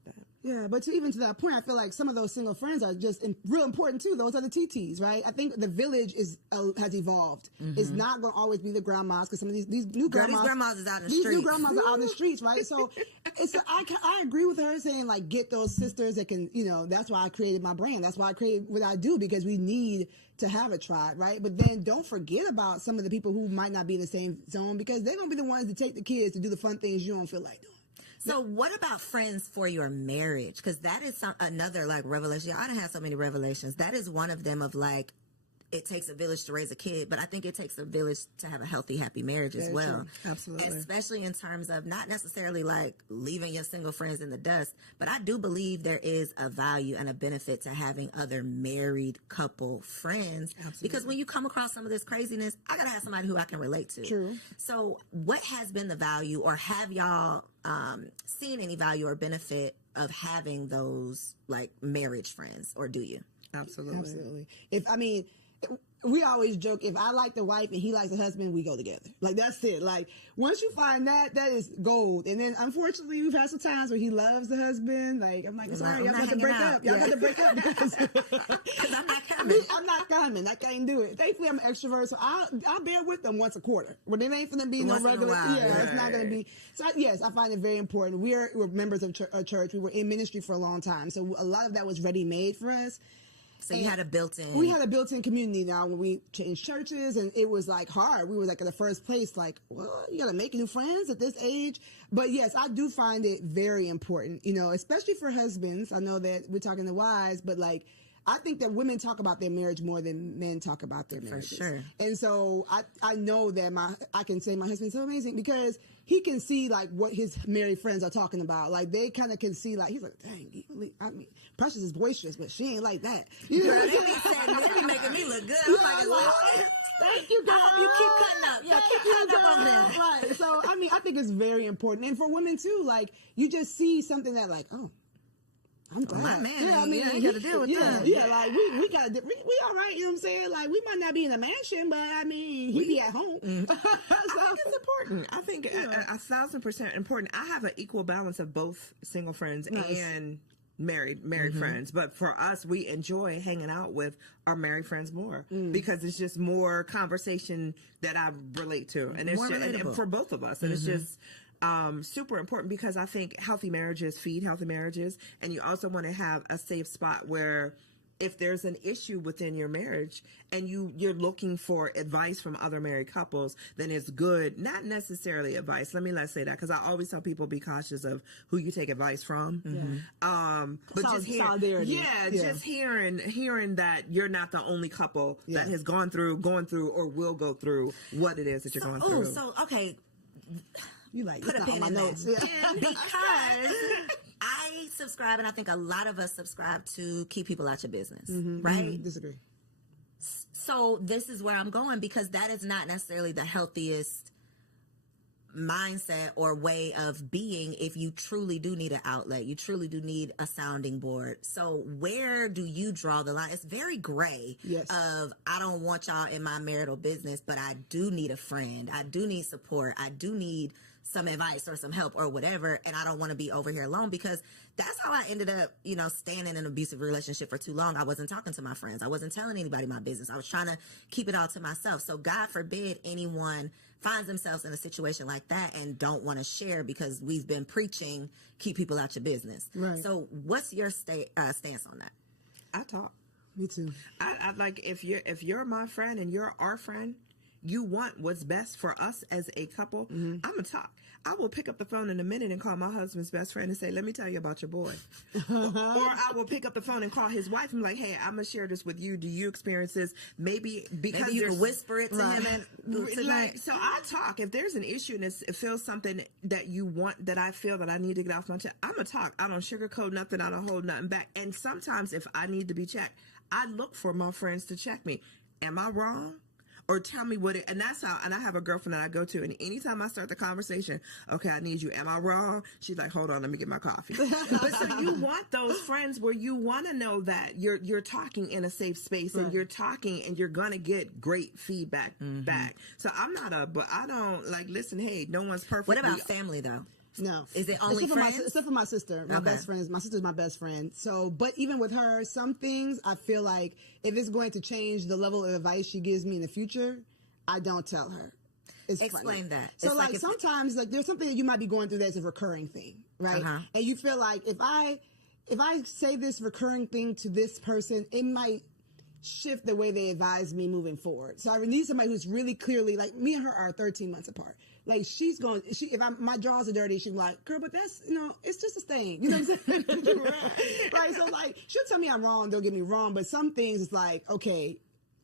that. Yeah, but even to that point, I feel like some of those single friends are just real important too. Those are the TTs, right? I think the village has evolved. It's not going to always be the grandmas, because some of these new grandmas, these grandmas is out in the these streets. new grandmas are out in the streets, right? So I agree with her saying, like, get those sisters that can, that's why I created my brand. That's why I created what I do, because we need to have a tribe, right? But then don't forget about some of the people who might not be in the same zone, because they're going to be the ones to take the kids to do the fun things you don't feel like doing. So what about friends for your marriage? Because that is another, like, revelation. I done had so many revelations. That is one of them, of, like, it takes a village to raise a kid, but I think it takes a village to have a healthy, happy marriage as well. True. Absolutely. Especially in terms of not necessarily like leaving your single friends in the dust, but I do believe there is a value and a benefit to having other married couple friends. Absolutely. Because when you come across some of this craziness, I gotta have somebody who I can relate to. True. So what has been the value, or have y'all seen any value or benefit of having those like marriage friends, or do you? Absolutely. We always joke, if I like the wife and he likes the husband, we go together. Like, that's it. Like, once you find that, that is gold. And then, unfortunately, we've had some times where he loves the husband. Like, I'm like, sorry, y'all got to break up. Y'all got to break up because I'm not coming. I'm not coming. I can't do it. Thankfully, I'm an extrovert, so I'll bear with them once a quarter. But it ain't finna be no regular. It's not going to be. So, yes, I find it very important. We're members of a church. We were in ministry for a long time. So, a lot of that was ready-made for us. So you had a built-in. We had a built-in community now when we changed churches, and it was like hard. We were like in the first place, like, well, you got to make new friends at this age. But yes, I do find it very important, especially for husbands. I know that we're talking to wives, but like, I think that women talk about their marriage more than men talk about their marriages. For sure. And so I know that I can say my husband's so amazing because he can see like what his married friends are talking about. Like they kind of can see like, he's like, dang, Precious is boisterous, but she ain't like that. Girl, they be making me look good. I'm like, as long as thank you, girl. You keep cutting up. Yeah, keep cutting up on there. Right. So I think it's very important. And for women too, like you just see something that like, oh, I'm glad. My man, he got to deal with that. Yeah, like we got to, we all right, you know what I'm saying? Like we might not be in a mansion, but he be at home. I think it's important. I think 1,000% important. I have an equal balance of both single friends and married friends, but for us, we enjoy hanging out with our married friends more because it's just more conversation that I relate to, and it's and for both of us, and it's just super important because I think healthy marriages feed healthy marriages, and you also want to have a safe spot where if there's an issue within your marriage and you're looking for advice from other married couples, then it's good, not necessarily advice. Let's say that, because I always tell people be cautious of who you take advice from. But just just hearing that you're not the only couple that has gone through or will go through what it is that you're going through. So okay. You like put a pin in notes because I subscribe, and I think a lot of us subscribe to keep people out your business, right? Disagree. So this is where I'm going, because that is not necessarily the healthiest mindset or way of being if you truly do need an outlet. You truly do need a sounding board. So where do you draw the line? It's very gray of, I don't want y'all in my marital business, but I do need a friend. I do need support. I do need some advice or some help or whatever, and I don't want to be over here alone, because that's how I ended up, staying in an abusive relationship for too long. I wasn't talking to my friends. I wasn't telling anybody my business. I was trying to keep it all to myself. So God forbid anyone finds themselves in a situation like that and don't want to share, because we've been preaching, keep people out your business. Right. So what's your stance on that? I talk. Me too. I like, if you're my friend and you're our friend, you want what's best for us as a couple, I'm going to talk. I will pick up the phone in a minute and call my husband's best friend and say, let me tell you about your boy. Or I will pick up the phone and call his wife and be like, hey, I'm going to share this with you. Do you experience this? Maybe you can whisper it to him. So I talk. If there's an issue and it feels something that you want, that I feel that I need to get off my chest, I'm going to talk. I don't sugarcoat nothing. I don't hold nothing back. And sometimes if I need to be checked, I look for my friends to check me. Am I wrong? Or tell me and that's how, and I have a girlfriend that I go to, and anytime I start the conversation, okay, I need you. Am I wrong? She's like, hold on, let me get my coffee. But so you want those friends where you want to know that you're talking in a safe space, and you're talking and you're going to get great feedback back. So but I don't listen, hey, no one's perfect. What about family though? No. Is it only friends? Except for my sister. My sister's my best friend. So, but even with her, some things I feel like if it's going to change the level of advice she gives me in the future, I don't tell her. Explain that. So sometimes there's something that you might be going through that's a recurring thing, right? And you feel like if I say this recurring thing to this person, it might shift the way they advise me moving forward. So I need somebody who's really clearly, like, me and her are 13 months apart. Like, my drawers are dirty, she's like, girl, but that's, it's just a stain. You know what I'm saying? Right. So she'll tell me I'm wrong, don't get me wrong, but some things it's like, okay,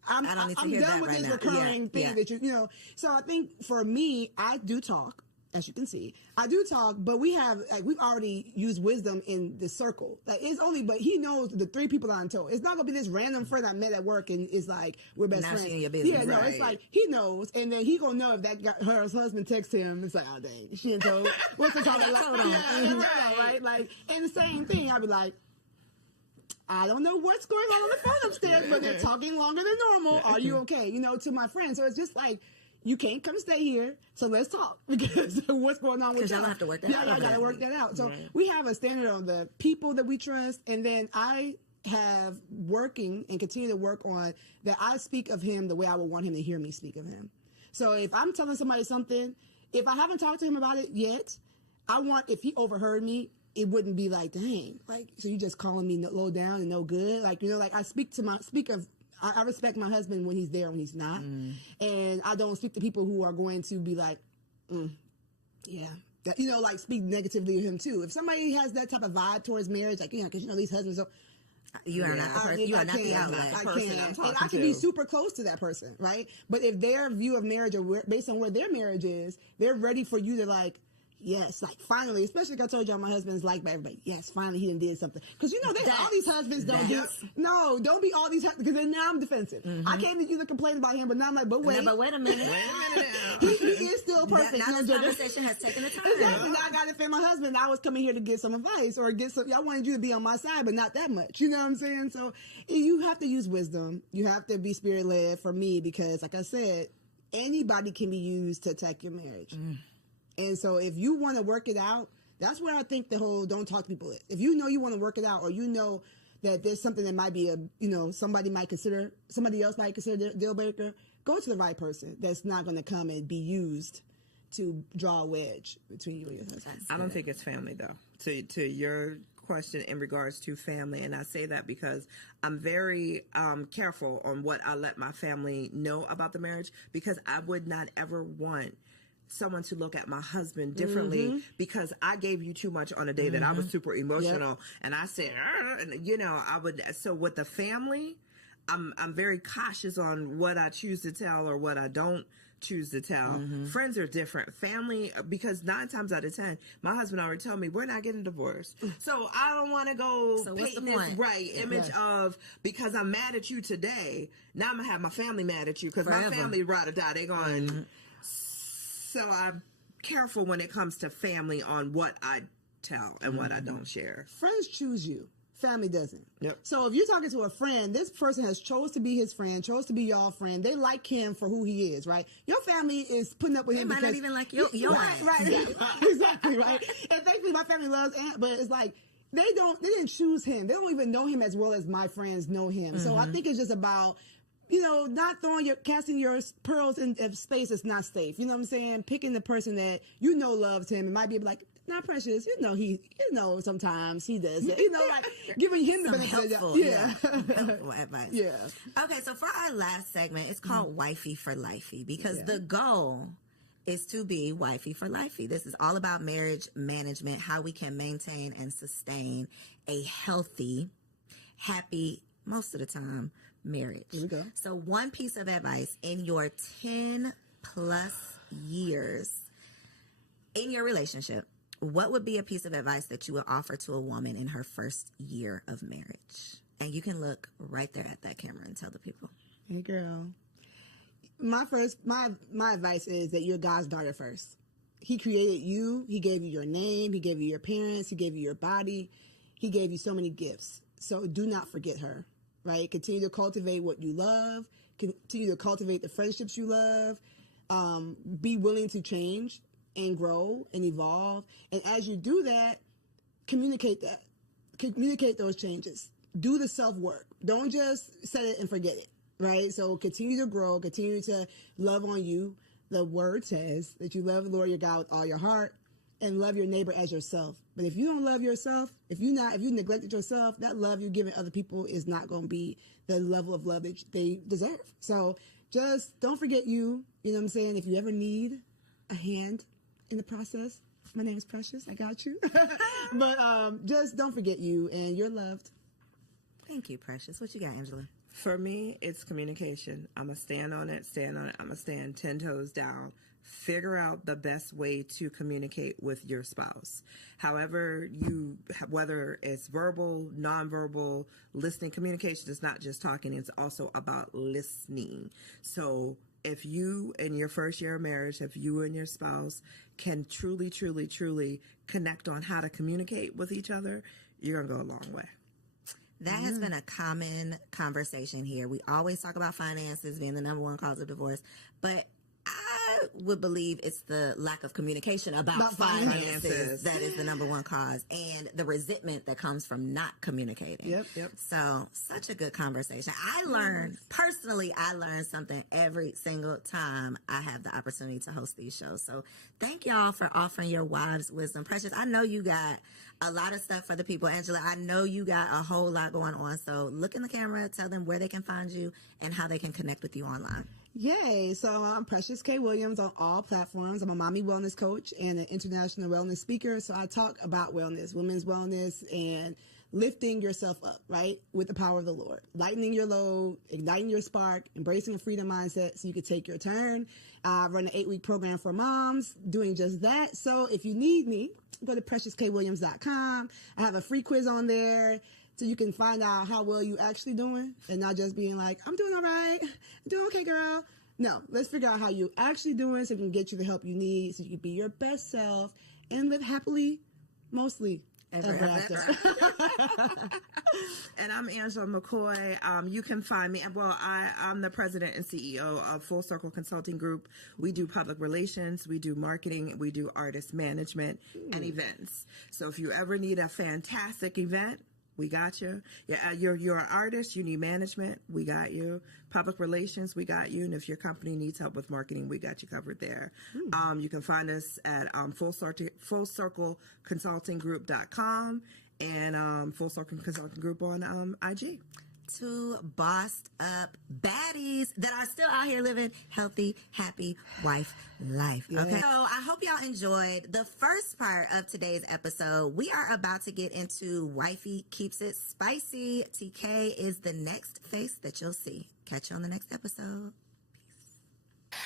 I'm I don't need to I'm hear done that with right this now. recurring thing Yeah. that you know. So I think for me, I do talk. As you can see, I do talk, but we've already used wisdom in the circle. Like but he knows the 3 people on told. It's not gonna be this random friend I met at work and it's like we're best Now friends. she in your business. Yeah, no, Right. it's like he knows, and then he gonna know if her husband texts him. It's like, oh dang, she didn't tell. What's the call? Hold on. Right? Like, and the same thing. I'd be like, I don't know what's going on the phone upstairs, but they're talking longer than normal. Are you okay? You know, to my friends. So it's just like, you can't come stay here, so let's talk because what's going on with Because y'all have to work that out. Yeah, y'all gotta work that out. So we have a standard on the people that we trust, and then I have working and continue to work on that. I speak of him the way I would want him to hear me speak of him. So if I'm telling somebody something, if I haven't talked to him about it yet, I want, if he overheard me, it wouldn't be like, dang, like, so you just calling me low down and no good. Like, you know, like I I respect my husband when he's there, when he's not. And I don't speak to people who are going to be like, yeah. That, you know, like speak negatively of him too. If somebody has that type of vibe towards marriage, like, because you know, these husbands are, You are not the person. You are not the outlet. I person I'm can't. talking And I can to. be super close to that person, right? But if their view of marriage or based on where their marriage is, they're ready for you to like, yes, like finally, especially like I told y'all, my husband's liked by everybody. Yes, finally he did something. Because you know, all these husbands don't do. No, don't be all these because then now I'm defensive. I came to you to complain about him, but now I'm like, but wait, No, but wait a minute. he is still perfect. Now this conversation has taken a time. Exactly. Now I got to defend my husband. I was coming here to get some advice or get some. I wanted you to be on my side, but not that much. You know what I'm saying? So you have to use wisdom. You have to be spirit led for me because, like I said, anybody can be used to attack your marriage. And so if you want to work it out, that's where I think the whole don't talk to people is. If you know you want to work it out or you know that there's something that might be somebody else might consider a deal breaker, go to the right person that's not going to come and be used to draw a wedge between you and your husband. I don't think it's family though. To your question in regards to family, and I say that because I'm very careful on what I let my family know about the marriage because I would not ever want someone to look at my husband differently because I gave you too much on a day that I was super emotional and I said, and, you know, I would. So with the family, I'm very cautious on what I choose to tell or what I don't choose to tell. Friends are different. Family, because 9 times out of 10, my husband already told me we're not getting divorced. So I don't want to go paint this image of because I'm mad at you today. Now I'm gonna have my family mad at you because my family ride or die. They going. So I'm careful when it comes to family on what I tell and what I don't share. Friends choose you. Family doesn't. Yep. So if you're talking to a friend, this person has chose to be his friend, chose to be your friend. They like him for who he is, right? Your family is putting up with him because because might not even like your right, exactly, right. And thankfully, my family loves Ant, but it's like they didn't choose him. They don't even know him as well as my friends know him. So I think it's just about, you know, not casting your pearls in space that's not safe. You know what I'm saying? Picking the person that you know loves him and might be like, not Precious. You know, sometimes he does it. You know, like giving him the benefit of the helpful advice. Yeah. Okay, so for our last segment, it's called Wifey for Lifey because the goal is to be wifey for lifey. This is all about marriage management, how we can maintain and sustain a healthy, happy, most of the time, marriage. Here we go. So one piece of advice in your 10 plus years in your relationship, what would be a piece of advice that you would offer to a woman in her first year of marriage? And you can look right there at that camera and tell the people. Hey, girl. My advice is that you're God's daughter first. He created you. He gave you your name. He gave you your parents. He gave you your body. He gave you so many gifts. So do not forget her, right? Continue to cultivate what you love. Continue to cultivate the friendships you love. Be willing to change and grow and evolve. And as you do that, communicate that. Communicate those changes. Do the self-work. Don't just set it and forget it, right? So continue to grow, continue to love on you. The word says that you love the Lord your God with all your heart and love your neighbor as yourself. But if you don't love yourself, if you neglected yourself, that love you're giving other people is not going to be the level of love that they deserve. So just don't forget you. You know what I'm saying? If you ever need a hand in the process, my name is Precious. I got you. But just don't forget you, and you're loved. Thank you, Precious. What you got, Angela? For me, it's communication. I'm going to stand on it. I'm going to stand 10 toes down. Figure out the best way to communicate with your spouse. However, whether it's verbal, nonverbal, listening, communication is not just talking, it's also about listening. So if you, in your first year of marriage, if you and your spouse can truly, truly, truly connect on how to communicate with each other, you're going to go a long way. That has been a common conversation here. We always talk about finances being the number one cause of divorce, but I would believe it's the lack of communication about finances that is the number one cause, and the resentment that comes from not communicating. Yep. So, such a good conversation. I learned something every single time I have the opportunity to host these shows. So, thank y'all for offering your wives' wisdom. Precious, I know you got a lot of stuff for the people. Angela, I know you got a whole lot going on. So, look in the camera, tell them where they can find you and how they can connect with you online. Yay. So I'm Precious K. Williams on all platforms. I'm a mommy wellness coach and an international wellness speaker. So I talk about wellness, women's wellness, and lifting yourself up, right? With the power of the Lord, lightening your load, igniting your spark, embracing a freedom mindset so you can take your turn. I run an 8-week program for moms doing just that. So if you need me, go to preciouskwilliams.com. I have a free quiz on there, so you can find out how well you actually doing and not just being like, I'm doing all right. I'm doing okay, girl. No, let's figure out how you actually doing so we can get you the help you need so you can be your best self and live happily, mostly ever after. And I'm Angela McCoy. You can find me. Well, I'm the president and CEO of Full Circle Consulting Group. We do public relations, we do marketing, we do artist management and events. So if you ever need a fantastic event, we got you. Yeah, you're an artist. You need management. We got you. Public relations. We got you. And if your company needs help with marketing, we got you covered there. You can find us at fullcircleconsultinggroup.com and Full Circle Consulting Group on IG. Two bossed up baddies that are still out here living healthy, happy wife life. Okay. So I hope y'all enjoyed the first part of today's episode. We are about to get into Wifey Keeps It Spicy. TK is the next face that you'll see. Catch you on the next episode.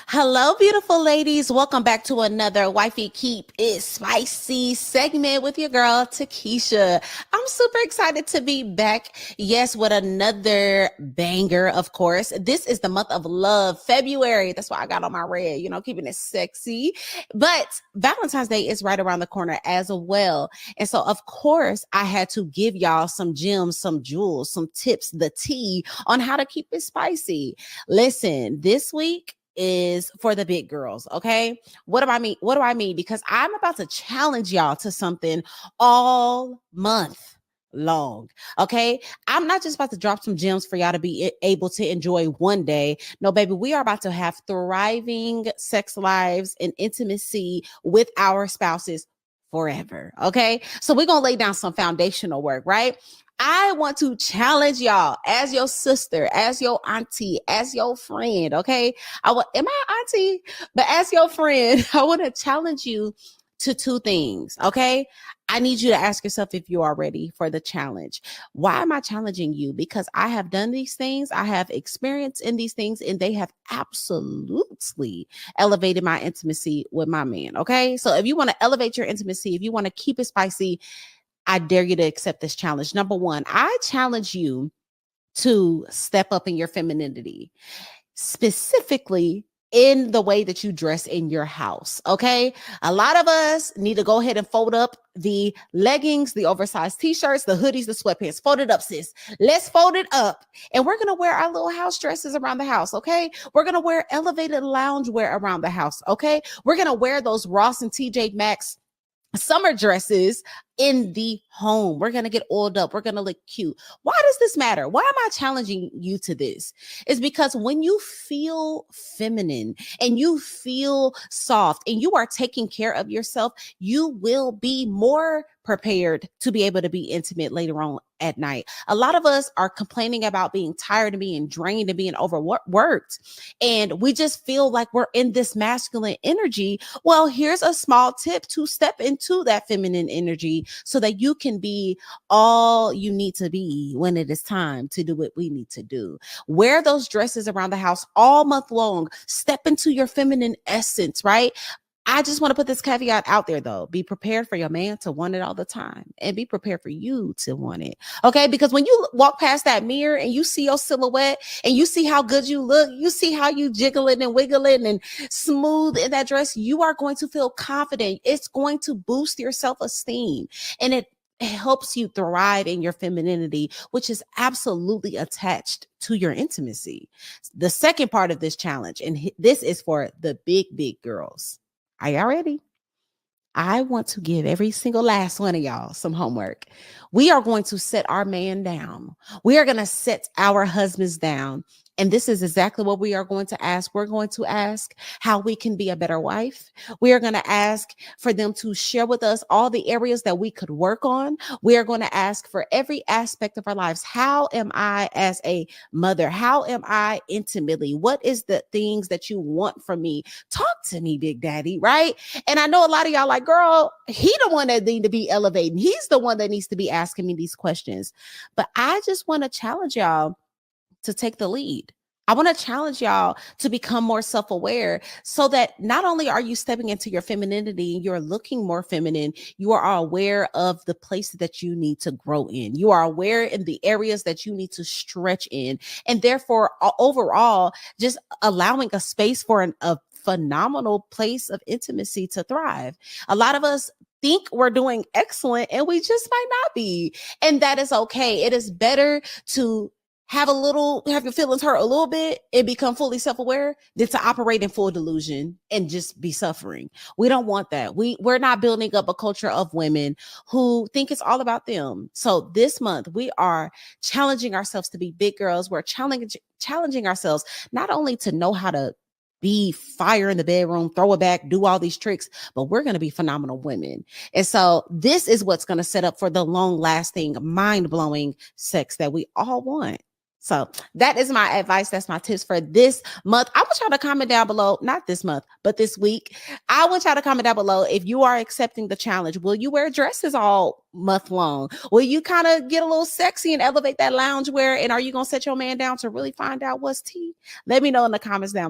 Hello, beautiful ladies. Welcome back to another Wifey Keep It Spicy segment with your girl, Teisha. I'm super excited to be back. Yes, with another banger, of course. This is the month of love, February. That's why I got on my red, keeping it sexy. But Valentine's Day is right around the corner as well. And so, of course, I had to give y'all some gems, some jewels, some tips, the tea on how to keep it spicy. Listen, this week is for the big girls. Okay. What do I mean? Because I'm about to challenge y'all to something all month long. Okay. I'm not just about to drop some gems for y'all to be able to enjoy one day. No, baby, we are about to have thriving sex lives and intimacy with our spouses forever. Okay. So we're going to lay down some foundational work, right? I want to challenge y'all as your sister, as your auntie, as your friend. Okay. Am I auntie? But as your friend, I want to challenge you to two things. Okay. I need you to ask yourself if you are ready for the challenge. Why am I challenging you? Because I have done these things. I have experience in these things, and they have absolutely elevated my intimacy with my man. Okay. So if you want to elevate your intimacy, if you want to keep it spicy, I dare you to accept this challenge. Number one, I challenge you to step up in your femininity, specifically in the way that you dress in your house. Okay. A lot of us need to go ahead and fold up the leggings, the oversized t-shirts, the hoodies, the sweatpants. Fold it up, sis. Let's fold it up. And we're going to wear our little house dresses around the house. Okay. We're going to wear elevated loungewear around the house. Okay. We're going to wear those Ross and TJ Maxx summer dresses in the home. We're going to get oiled up. We're going to look cute. Why does this matter? Why am I challenging you to this? It's because when you feel feminine and you feel soft and you are taking care of yourself, you will be more prepared to be able to be intimate later on at night. A lot of us are complaining about being tired and being drained and being overworked. And we just feel like we're in this masculine energy. Well, here's a small tip to step into that feminine energy so that you can be all you need to be when it is time to do what we need to do. Wear those dresses around the house all month long. Step into your feminine essence, right? I just want to put this caveat out there though. Be prepared for your man to want it all the time, and be prepared for you to want it. Okay. Because when you walk past that mirror and you see your silhouette and you see how good you look, you see how you jiggling and wiggling and smooth in that dress, you are going to feel confident. It's going to boost your self-esteem, and it helps you thrive in your femininity, which is absolutely attached to your intimacy. The second part of this challenge, and this is for the big girls. Are y'all ready? I want to give every single last one of y'all some homework. We are going to set our man down. We are going to set our husbands down. And this is exactly what we are going to ask. We're going to ask how we can be a better wife. We are going to ask for them to share with us all the areas that we could work on. We are going to ask for every aspect of our lives. How am I as a mother? How am I intimately? What is the things that you want from me? Talk to me, Big Daddy, right? And I know a lot of y'all like, girl, he the one that need to be elevating. He's the one that needs to be asking me these questions. But I just want to challenge y'all to take the lead. I want to challenge y'all to become more self-aware so that not only are you stepping into your femininity, you're looking more feminine, you are aware of the places that you need to grow in. You are aware in the areas that you need to stretch in. And therefore, overall, just allowing a space for a phenomenal place of intimacy to thrive. A lot of us think we're doing excellent and we just might not be. And that is okay. It is better to have your feelings hurt a little bit and become fully self-aware than to operate in full delusion and just be suffering. We don't want that. We're not building up a culture of women who think it's all about them. So this month we are challenging ourselves to be big girls. We're challenging ourselves not only to know how to be fire in the bedroom, throw it back, do all these tricks, but we're going to be phenomenal women. And so this is what's going to set up for the long-lasting, mind-blowing sex that we all want. So that is my advice. That's my tips for this month. I want y'all to comment down below, not this month, but this week. I want y'all to comment down below if you are accepting the challenge. Will you wear dresses all month long? Will you kind of get a little sexy and elevate that loungewear? And are you going to set your man down to really find out what's tea? Let me know in the comments down